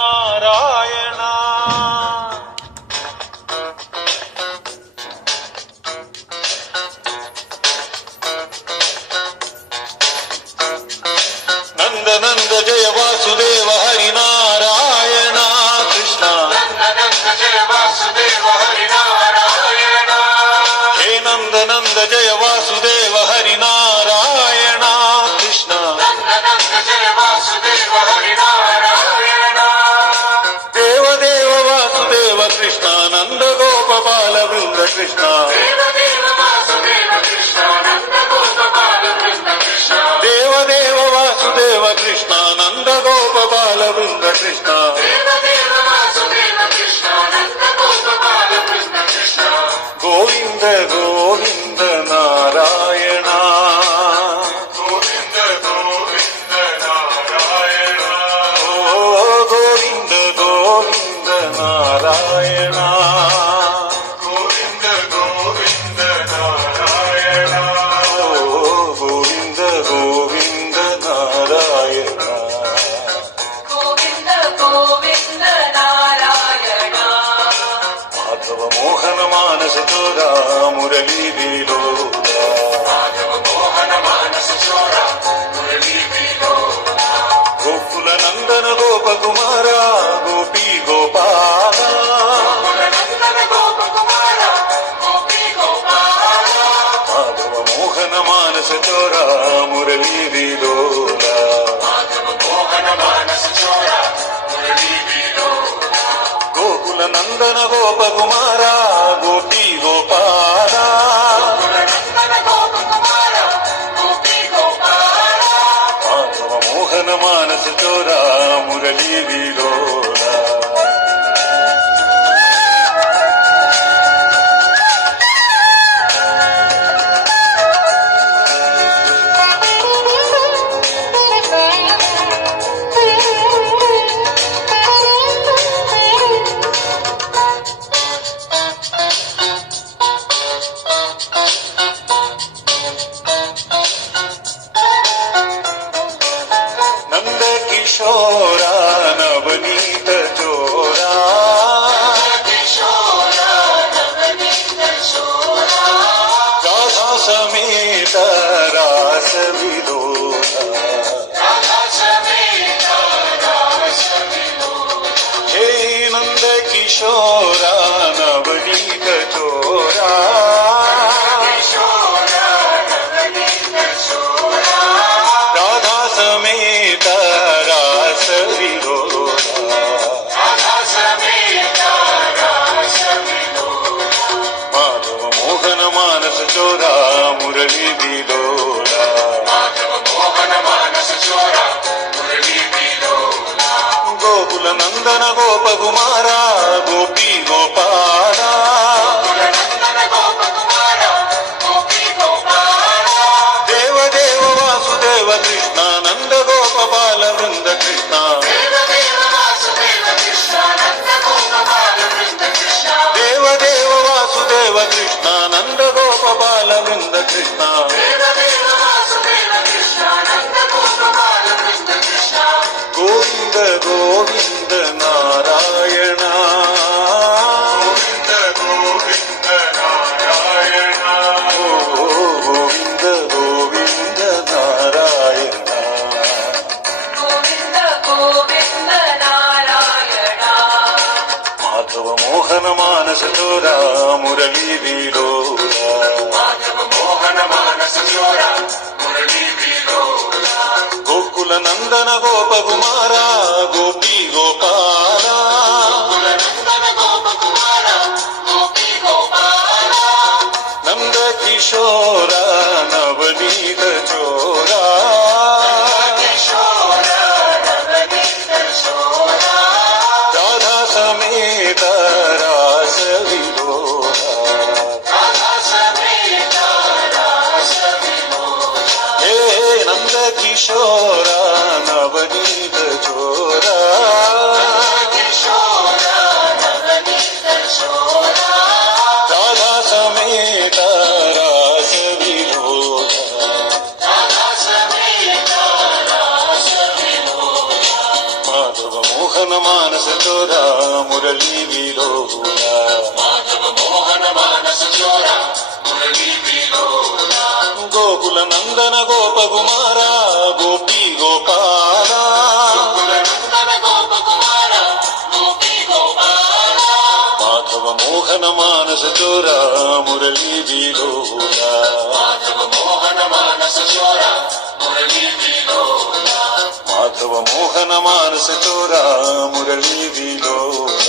నారాయణ నంద నంద జయ వాసుదేవ హరి నారాయణ కృష్ణ నంద జయ వాసుదేవ హరి నారాయణ హే నంద నంద జయ వాసుదేవ హరి నారాయణ కృష్ణ నంద జయ వాసుదేవ హరి నారాయణ దేవదేవ వాసుదేవ కృష్ణ నంద గోప బాల బృంద కృష్ణ దేవదేవ వాసుదేవ కృష్ణ నంద గోప బాల బృంద కృష్ణ దేవదేవ వాసుదేవ కృష్ణ నంద గోప బాల బృంద కృష్ణ దేవదేవ వాసుదేవ కృష్ణ నంద గోప బాల బృంద కృష్ణ గోవింద గోవింద నారాయణ గోవింద గోవింద నారాయణ ఓ గోవింద గోవింద నారాయణ గోవింద గోవింద నారాయణ ఓ గోవింద గోవింద నారాయణ గోవింద గోవింద నారాయణ మాధవ మోహన మానస చోరా మురళీ విలోలా మాధవ మోహన మానస చోర మురళీ విలోల గోకుల నందన గోప కుమార గోపీ గోపాల నందన గోప కుమార గోపీ గోపాల మాధవ మోహన మానస చోరా మురళీ విలోల మాధవ మోహన మానస చోర మురళీ విలోల గోకుల నందన గోప కుమార గోపీ గోపాల నందన గోప కుమార గోపీ గోపాల మాధవ మోహన మానస చోరా మురళీ విలోల నంద కిశోర నవనీత చోరా కిశోర నవనీత చోర రాధా సమేత రాస విలోల రాధా సమేత రాస విలోల హే నంద కిశోర నవనీత చోరా కిశోర నవనీత చోర రాధా సమేత రాస విలోల రాధా సమేత రాస విలోల మాధవ మోహన మానస చోరా మురళీ విలోల మాధవ మోహన మానస చోర మురళీ విలోల గోకుల నందన గోప కుమార గోపీ గోపాల నందన గోప కుమార గోపీ గోపాల దేవదేవ వాసుదేవ కృష్ణ నంద గోప బాల బృంద కృష్ణ దేవదేవ వాసుదేవ కృష్ణ నంద గోప బాల బృంద కృష్ణ దేవదేవ వాసుదేవ కృష్ణ నంద గోప బాల బృంద కృష్ణ దేవదేవ వాసుదేవ కృష్ణ నంద గోప బాల బృంద కృష్ణ గోవింద గోవింద నారాయణ గోవింద గోవింద నారాయణ ఓ గోవింద గోవింద నారాయణ గోవింద గోవింద నారాయణ మాధవ మోహన మానస చోరా మురళీ విలోల మాధవ మోహన మానస చోర మురళీ విలోల గోకుల నందన గోప కుమార గోపీ గోపాల నందన గోప కుమార గోపీ గోపాల నంద కిశోర నవనీత చోరా కిశోర నవనీత చోర రాధా సమేత రాస విలోల రాధా సమేత రాస విలోల హే నంద కిశోర నవనీత చోరా కిశోర నవనీత చోర రాధా సమేత రాస విలోల మానస చోర మురళీ విలోల మాధవ మోహన మానస చోర మురళీ విలోల గోకుల నందన గోపకుమార గోపీ గోపాల గోకుల నందన గోపకుమార గోపీ గోపాల మాధవ మోహన మానస చోర మురళీ విలోల మాధవ మోహన మానస చోర మురళీ విలోల మాధవ మోహన మానస చోర మురళీ విలోల